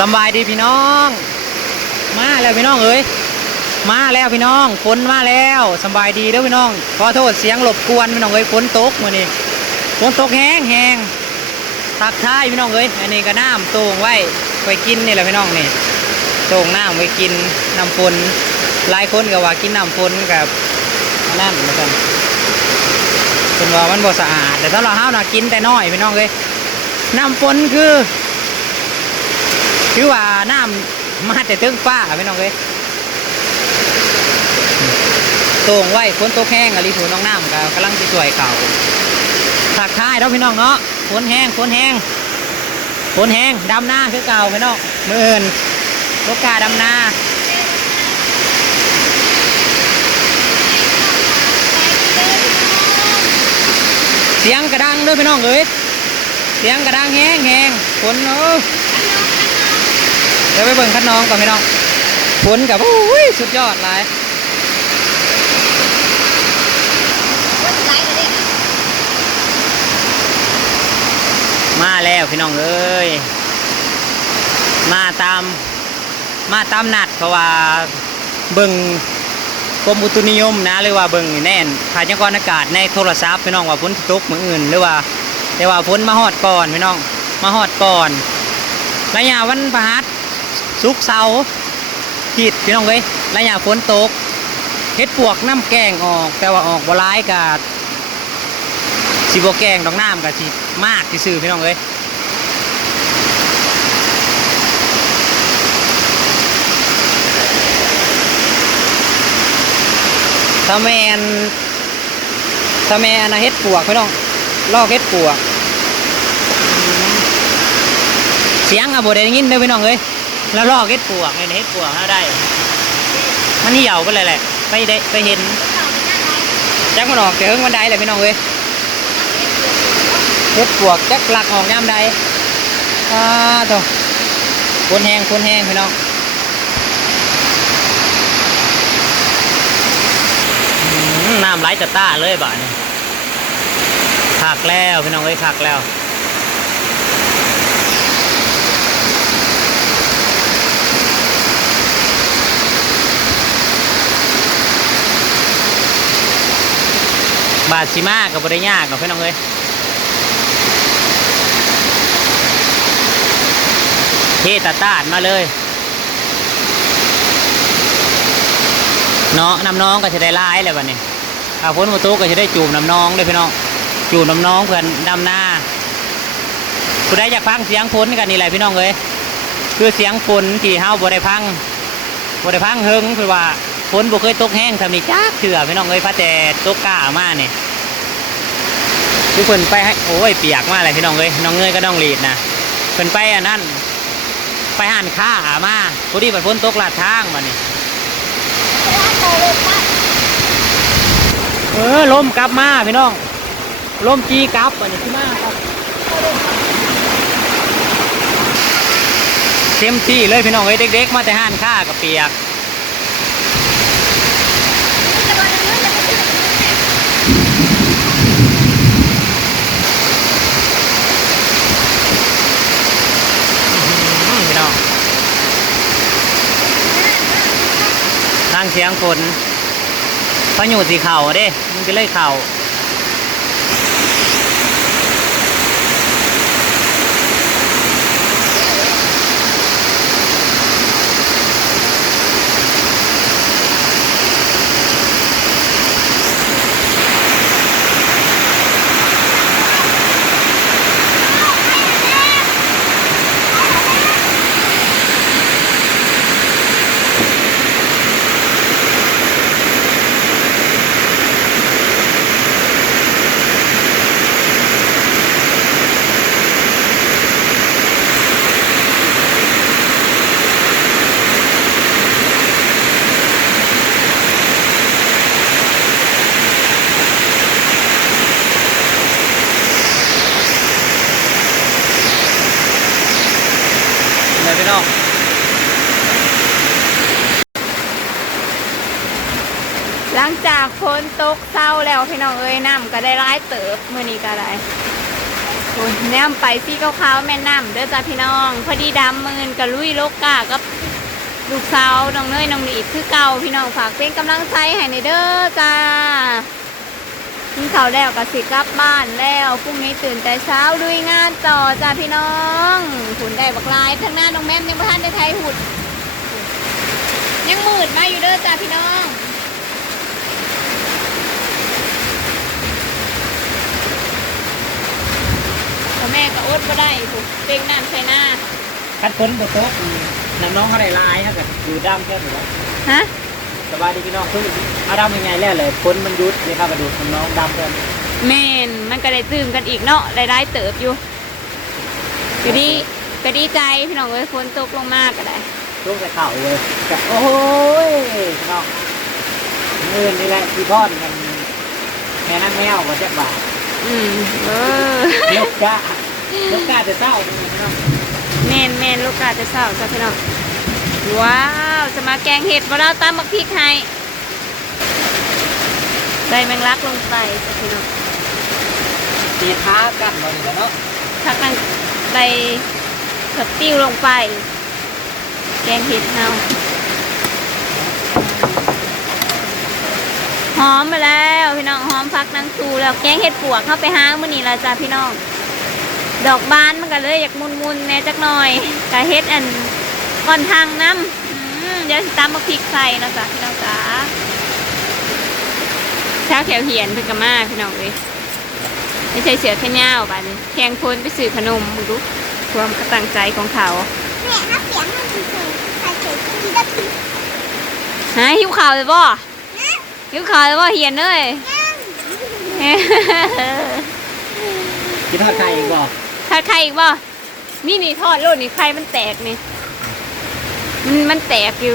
สบายดีพี่น้อง มาแล้วพี่น้องเอ้ยมาแล้วพี่น้องฝนมาแล้วสบายดีเด้อพี่น้องขอโทษเสียงรบกวนพี่น้องเอ้ยฝนตกมื้อนี้ฝนตกแห้งแห้งทักทายพี่น้องเอ้ยอันนี้ก็น้ำโต่งไว้ไปกินนี่แหละพี่น้องนี่โต่งน้ำไว้กินน้ำฝนหลายคนก็ว่ากินน้ำฝนกับนั่นเหมือนกันเป็นว่ามันบ่สะอาด แต่สำหรับเฮาน่ะกินแต่น้อยพี่น้องเอ้ยน้ำฝนคือ คือว่าน้ำมาแต่เทิงฟ้าพี่น้องเอ้ยต่งไว้ฝนตกแห้งอะลิถูน้องน้ำก็กำลังจะสวยเขาถักท้ายเราะพี่น้องเนาะฝนแห้งฝนแห้งฝนแห้งดำหน้าคือเก่าพี่น้องเมืออื่นตกกาดำหน้าเสียงกระดังด้วยพี่น้องเอ้ยเสียงกระดังแห้งแห้งฝนเออเดี๋ยวไปเบิ่งคัดน้องก่อนพี่น้องฝนกับอุ้ยสุดยอดเลยมาแล้วพี่น้องเอ้ย มาตาม มาตามนัดเพราะว่าเบิ่งกรมอุตุนิยมนะหรือว่าเบิ่งนี่แน่นพยากรณ์อากาศในโทรศัพท์พี่น้องว่าฝนสิตกมืออื่น หรือว่า แต่ว่าฝนมาฮอดก่อนพี่น้อง มาฮอดก่อนระยะวันพฤหัส สุกเสาร์ผิดพี่น้องเอ้ยระยะฝนตกเฮ็ดปวกน้ำแกงออก แต่ว่าออกบ่ร้ายกับสิบ่แกงดอกน้ำกับสิมากที่ซื่อพี่น้องเอ้ยถ้าแมนถ้าแมนนะเฮ็ดปวกพี่น้องลอกเฮ็ดปวก เสียงอะบ่ได้ยินเด้อพี่น้องเอ้ย แล้วลอกเฮ็ดปวกเนี่ยเฮ็ดปวกถ้าได้ มันเหี่ยวไปเลยแหละ ไปได้ไปเห็นจักมันออกแต่เฮิงมันได้เลยพี่น้องเอ้ยเฮ็ดปวกจักหลักออกยามใดอ่าโตคนแห้งคนแห้งพี่น้องน้ำไหลตะต้าเลยบ่านี่คักแล้วพี่น้องเอ้ยคักแล้ว บาดสิมากับบริยากกับพี่น้องเอ้ยเทตาตาดมาเลยเนาะน้ำน้องก็จะได้ลายเลยวันนี้อาพ้นมาตุก็จะได้จูบน้ำน้องเลยพี่น้องจูบน้ำน้องเพื่อนดำหน้าผู้ใดอยากฟังเสียงฝนกันนี่แหละพี่น้องเอ้ยคือเสียงฝนที่เฮาบ่ได้พังบ่ได้พังเฮิงคือว่า ฝนบ่เคยตกแห้งทำนี่จ้าเถื่อพี่น้องเอ้ยพระแต่ตกกล้ามานี่ทุกคนไปให้โอ้ยเปียกมากเลยพี่น้องเอ้ยน้องเงยก็น้องหลีดนะเพิ่นไปอันนั้นไปหันข้าหามาพอดีมันฝนตกลาดทางมานี่เออลมกลับมาพี่น้องลมจีกลับมานี่ที่มาครับเต็มที่เลยพี่น้องเอ้ยเด็กๆมาแต่หันข้ากับเปียกอืม พี่น้องทางเสียงฝนพายุสีเข่าเด้มันก็เลยเข่า ตกเศร้าแล้วพี่น้องเอ้ยน้ำก็ได้ร้ายเติบมือนี้ก็ได้โอ้ยแนมไปซี่ขาวๆแม่น้ำเด้อจ้าพี่น้อง พอดีดำมืนกับลุยโลกกากับลูกสาวน้องเนยน้องหลีคือเก่าพี่น้องฝากเป็นกำลังใจให้ในเด้อจ้ากินข้าวแล้วก็สิกลับบ้านแล้วพรุ่งนี้ตื่นแต่เช้าลุยงานต่อจ้าพี่น้องขุนได้บักลายทั้งหน้าน้องแม่มยังไม่ทันได้ไทยหุด ยังมืดมาอยู่เด้อจ้าพี่น้อง แม่ก็อดก็ได้ถูกเต็งน้ำใส่หน้าคัดฝนบนโต๊ะน้ำน้องเขาได้ลายเขาก็อยู่ดำแค่หรือว่าฮะสบายดีพี่น้องคือเอาดำยังไงแล้วเลยฝนมันหยุดนี่ครับมาดูน้องดำเพื่อนแมนมันก็ได้ตื่นกันอีกเนาะได้ได้เติบอยู่ก็ดีก็ดีใจพี่น้องเอ้ยฝนตกลงมากก็ได้ช่วงใส่เข่าเลยจะโอ้ยพี่น้องเงินนี่แหละที่ทอดมันแม่นั่งแมวกว่าจะบาทอืมเออลูกกะ ลูกกะจะเศร้าพี่น้องแมนแมนลูกกาจะเศร้าจ้ะพี่น้องว้าวจะมาแกงเห็ดมาเราตามบักพริกให้ได้แมงลักลงไปจ้ะพี่น้องตีท้ากันมาดีเนาะทักนั้นได้ผัดติ้วลงไป แกงเห็ดเฮาหอมมาแล้วพี่น้องหอมพักนังซูแล้วแกงเห็ดปวกเข้าไปหามื่อนี้ละจ้าพี่น้อง ดอกบานมันก็เลยอยากมุนๆแน่จักหน่อยกะเฮ็ดอันก่อนทางน้ำเดี๋ยวตามมาพริกใส่นะจ๊ะพี่น้องจ๋าเช้าแถวเหียนเพิ่นก็มาพี่น้องเอ้ยไม่ใช่เสือแค่เน่าวบาดนี้แข่งคนไปซื้อขนมมึงดูความกระตังใจของเขาแม่นักเสียงมันคือใครเสียงที่ได้พิมพ์ฮะหิวข่าวเลยบ่หิวข่าวเลยบ่เหียนเลยกินทอดไข่อีกบ่ ทอดไข่อีกบ่นี่นี่ทอดโลดนี่ไข่มันแตกนี่มันมันแตกอยู่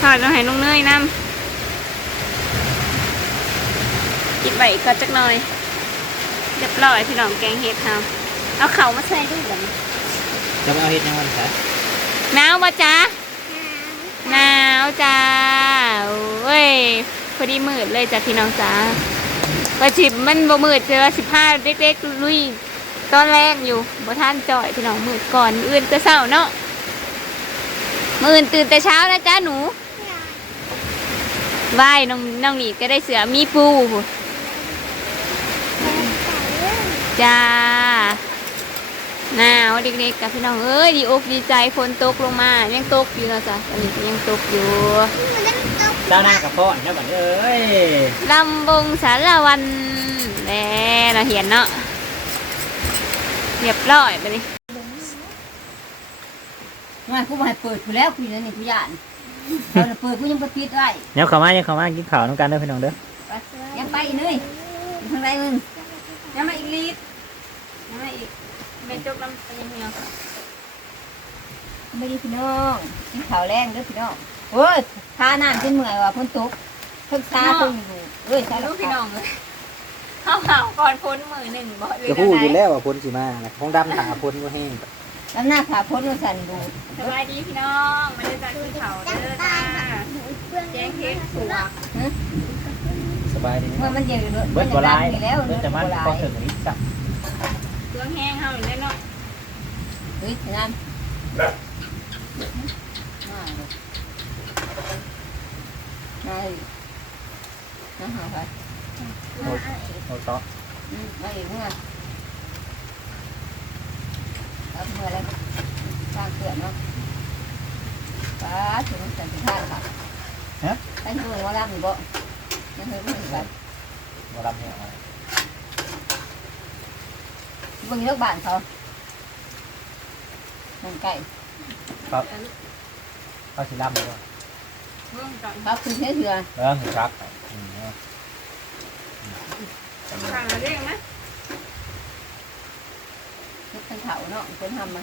ทอดต้องให้น้องเนยน้ำกินไปก็จักหน่อยเรียบร้อยพี่น้องแกงเห็ดครับเอาเข่ามาใส่ด้วยกันจะมาเอาเห็ดยังไงครับหนาวปะจ๊ะหนาวจ้าเว้ยพอดีมืดเลยจ้ะพี่น้องจ้าประชิบมันบ่มืดเจอสิบห้าเล็กๆลุย ตอนแรกอยู่บ่ท่านจ่อยพี่น้องมืดก่อนมื้ออื่นแต่เช้าเนาะมื้ออื่นตื่นแต่เช้านะจ๊ะหนูว่ายน้องน้องหลีดก็ได้เสือมีปูจ้าหนาวเด็กๆกับพี่น้องเอ้ยดีอกดีใจฝนตกลงมายังตกอยู่นะจ๊ะตอนนี้ก็ยังตกอยู่มันได้ตกเจ้าหน้ากับพ่อนครับบัดเอ้ยลำบงสารวันแหน่เราเห็นเนาะ เรียบร้อยไปนี่ว่ากูมาให้เปิดกูแล้วกูอยู่ในนี่กูย่านเราจะเปิดกูยังไปปิดไว้เดี๋ยวเข้ามาเดี๋ยวเข้ามากินข้าวน้ำกันเด้อพี่น้องเด้อไปยังไปอีกเลยอยู่ทางไรมึงยังมาอีกลีดยังมาอีกเมนจกน้ำเป็นยังไงไม่ดีพี่น้องกินข้าวแรงเด้อพี่น้องโอ้ยทาน้ำจนเมื่อยว่ะพ้นตกเพิ่งซาเพิ่งอยู่เอ้ยใช่ลูลูกกพี่พี่น้น้อองงเลย เข้าเห่าก่อนพ้นมือหนึ่งบ่เลยจะพูดอยู่แล้วว่าพ้นสิมานะคงดำขาพ้นก็แห้งแล้วหน้าขาพ้นมาสั่นดูสบายดีพี่น้องไม่ได้จัดขึ้นเขาเด้อจ้าแจ้งเค้กผัวสบายดีเมื่อมันเดียวอยู่ด้วยเบิดบ่หลายมันจะดังอยู่แล้วเบิดแต่มันบ่หลาพอยถึงนิดสักเครื่องแห้งเฮาอยู่แล้วเนาะเฮ้ยที่นั่นมาเลยมาเลยมาหาใครโอ้โหต่ออืมมาอีกเมื่อเอาเมื่อแล้วสร้างเกลือนเนาะป้าถึงสันติภาพค่ะไป ที่เมืองว่าล่ำอยู่บ่ยังเคยพูดกันมาลำเนี่ยเมืองเลือกบ้านเขามันไก่เขาสิลำเลย ว่าเรื่องก่อนเขาคือเชื้อเถื่อเออครับฟังเราเรียกนะทุกคนเขาเนาะคนทำมา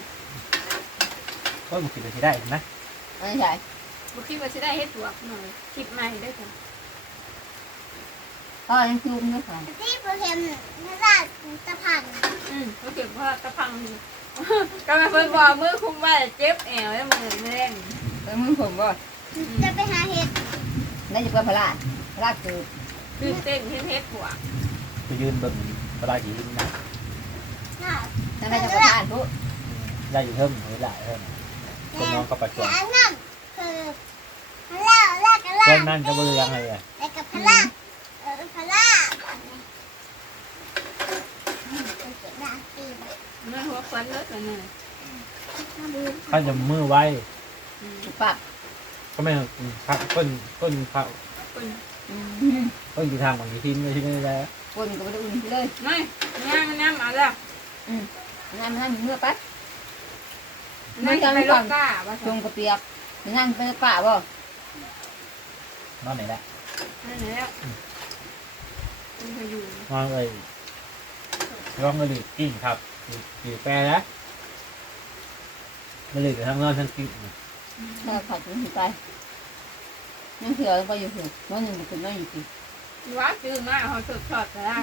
ก็บุกินไปสิได้นะอันนี้ใหญ่บุคิดว่าจะได้เฮ็ดผัวหน่อยคลิปใหม่ได้จ้ะก็ยังซูมด้วยค่ะที่โปรแกรมน่าจะตะพันอืมเขาเก็บว่ากระพังอยู่ก็มาเพิ่นบอกมือคุมว่าเจ็บแอวแล้วมือเล่นเออมึงผมก็จะไปหาเห็ดได้จะเป็นพลาดพลาดคือ ตื่นเต้นเฮ็ดเฮ็ดผัวไปยืนเบิ่งปลาหินนะค่ะทางใดจะประทานผู้ได้อยู่เพิ่มหรือหลายเพิ่มคนน้องก็ประจวบอันนั้นคือพล่าลากกันล่าเพิ่มนั่นก็เบื่อเลยอะแล้วกับพล่าเออพล่าเก็บดาตีไปมันหัวควันเลยตัวนี้ข้าบูข้าจะมือไว้สุปับก็ไม่พักก้นก้นเขาคน ก้นอยู่ทางบางทีไม่ใช่ไม่ได้คนก็ไม่ได้อุ่นเลยไม่ย่างน้ำเอาแล้วงานมันเมื่อปั๊บไม่ไปลกกาว่าชงกระเปียกนั่งไปป่าบ่นอนไหนละนั่นแล้วคุณพยูนอนเลยร้องกระดิ่งกิ้งครับอยู่แปรนะกระดิ่งทั้งนอนทั้งกิ้งถ้าขัดมันไป นั่งเถื่อนก็อยู่เถื่อนนั่นยังบุกนั่งอยู่ที่ว่าจืดมากเขาสดสดแต่ละ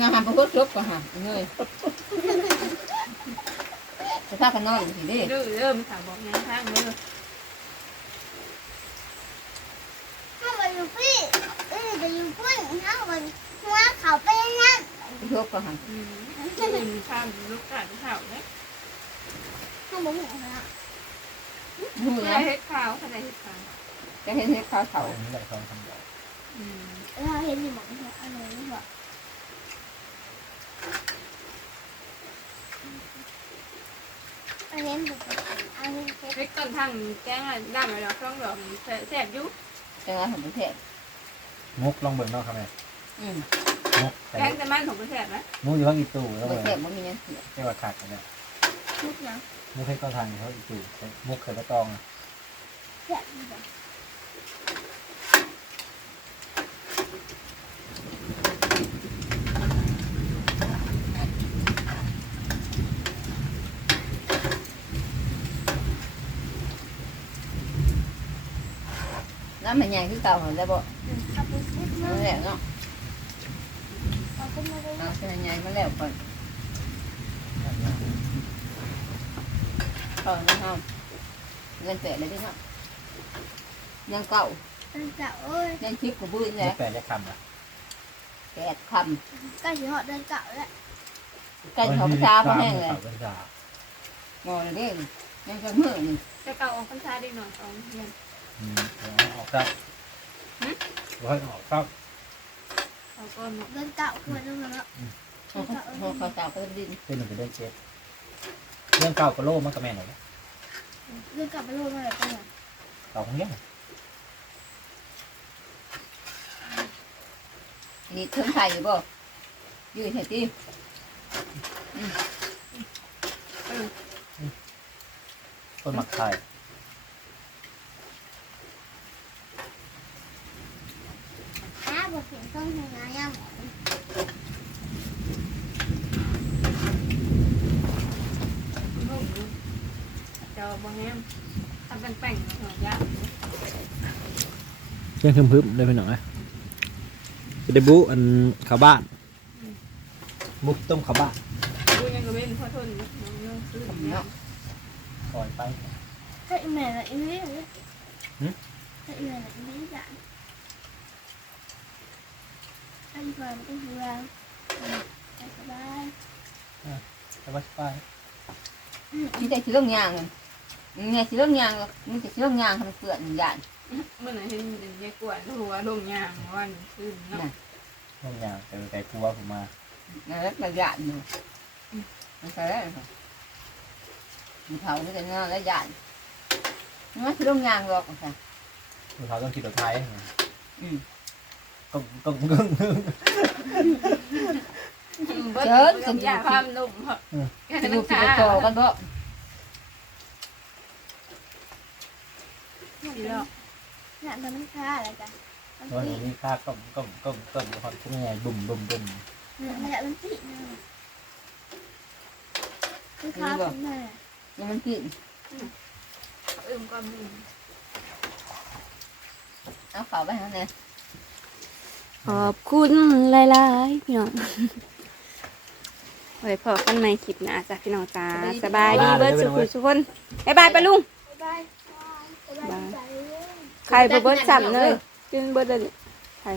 งานทำประพฤติรบก็หาเงยจะถ้ากันนอนอยู่ที่นี่ดื้อเริ่มถามบอกงานข้างเลยข้าบูอยู่พี่เออจะอยู่พี่ข้าบูหัวเขาไปนั่นรบก็หาอืมจืดข้ามลูกกาที่เข่าเนี่ยข้าบูหัวเขาดูไม่นะได้เฮ็ดข้าวไม่ได้เฮ็ดข้าว จะเห็นเห็ดขาวเขาเขาอันนี้แหละเขาทำได้อืมเราเห็นอยู่หมองหัวอะไรนี่หรออันนี้บุกอันนี้เก็บเฮ็ดต้นทางแกงอะด้ามไปแล้วช่องดอกแซ่บอยู่จังหวะของประเทศมุกลองเบิ่งนอกทำไมอืมมุกแต่แกงแต่มันของประเทศนะมุกอยู่ข้างอีตู้แล้วปเบิ่ระงเทศมันมีเงี้ยเสียเรียกว่าขาดกันเนี่ยทุกอย่างมุกให้เข้าทางเขาอีตู้มุกเคยกระตองเก็บดีกว่า น้ำมันใหญ่ที่เก่าได้บ่เอาไปซื้อนั่มาน แหละเนาะเอาไปมาเลยเอาเส้นใหญ่มาแล้วก่อนเออนะครับเงินแปดเลยดิครับยังเก่าตั้งแต่โอ้ยยังชิปกับบื้นมุเลยกแปลจะคำละแปดคใกล้ถึงหอดเดินเก่าแล้วำใกล้เขาชาพอแห้งเลยเขาเป็นชางอเลยเด้ยังจะเมื่อนี่จะเก่าออกพรรษาดีหน่อยสองเดือนอืมออกครับว่าออกครับเขาก็เนาะเดินเก่าควรจะมาแล้วเขาเขาเขาชาก็ดินเป็นหนึ่งเป็นเรื่องเช็ดเรื่องเก่ากระโลกมันก็แม่นหรอกเดินกลับไปโลดมาเลยกันเก่าของเนี้ย นี่เทิงไทยอยู่บ่ยืดเห็ดดิต้นหมักไทยนะบทเสียงต้องทำงานยังเจ้าบางแง่ทำเป็นแป้งหน่อยยากเรื่องพึมๆได้ไปหน่อย จะได้บุอันข้าวบ้าน มุกต้มข้าวบ้านดูยังก็เป็นพ่อทนน้องเรื่องซื้อเนี่ยเนาะปล่อยไปถ้าอีเมลอะไรอีเมลเลยถ้าอีเมลอะไรอีเมลจ้ะถ้าอีเมลมันก็คือว่าสบายสบายสบายนี่แต่ชิลงยางเลยเนี่ยชิลงยางนี่แต่ชิลงยางทำเปลือกหยาดเมื่อไหร่เห็นยายกวนหัวลงยางวันขึ้นเนาะลงยางแต่แต่กลัวผมมาแล้วก็หยาดอยู่มันใช่แล้วมันเผาไม่ได้เนาะแล้วหยาดมันชิลงยางหรอกค่ะคือเขาต้องขี่รถไทยอืมก็ก็ก็เบิดกับยาความนุ่มเหรอแค่จะนั้ดูนสิค่ะโตกันบ่ดีแล้ วงานทำมันค่าอะไรกันมันวันปีนี้ข้าก็ก็ก็ก็พอดพวกนี้บุ่มบุ่มบุ่มมันแบบมันปีนะคือข้าวเป็นแม่ยังมันกินเอิ่มก็มีเอาเผาไปทางไหนขอบคุณหลายๆพี่น้องไว้พอกันใหม่คลิปหน้าจ้ะพี่น้องจ้าสบายดีเบิร์ดสุขุทุกคนบ๊ายบายปะลุงบายบายบาย ครบ่เบิร์ดซ้ำเลยกินเบิร์ดเลยใคร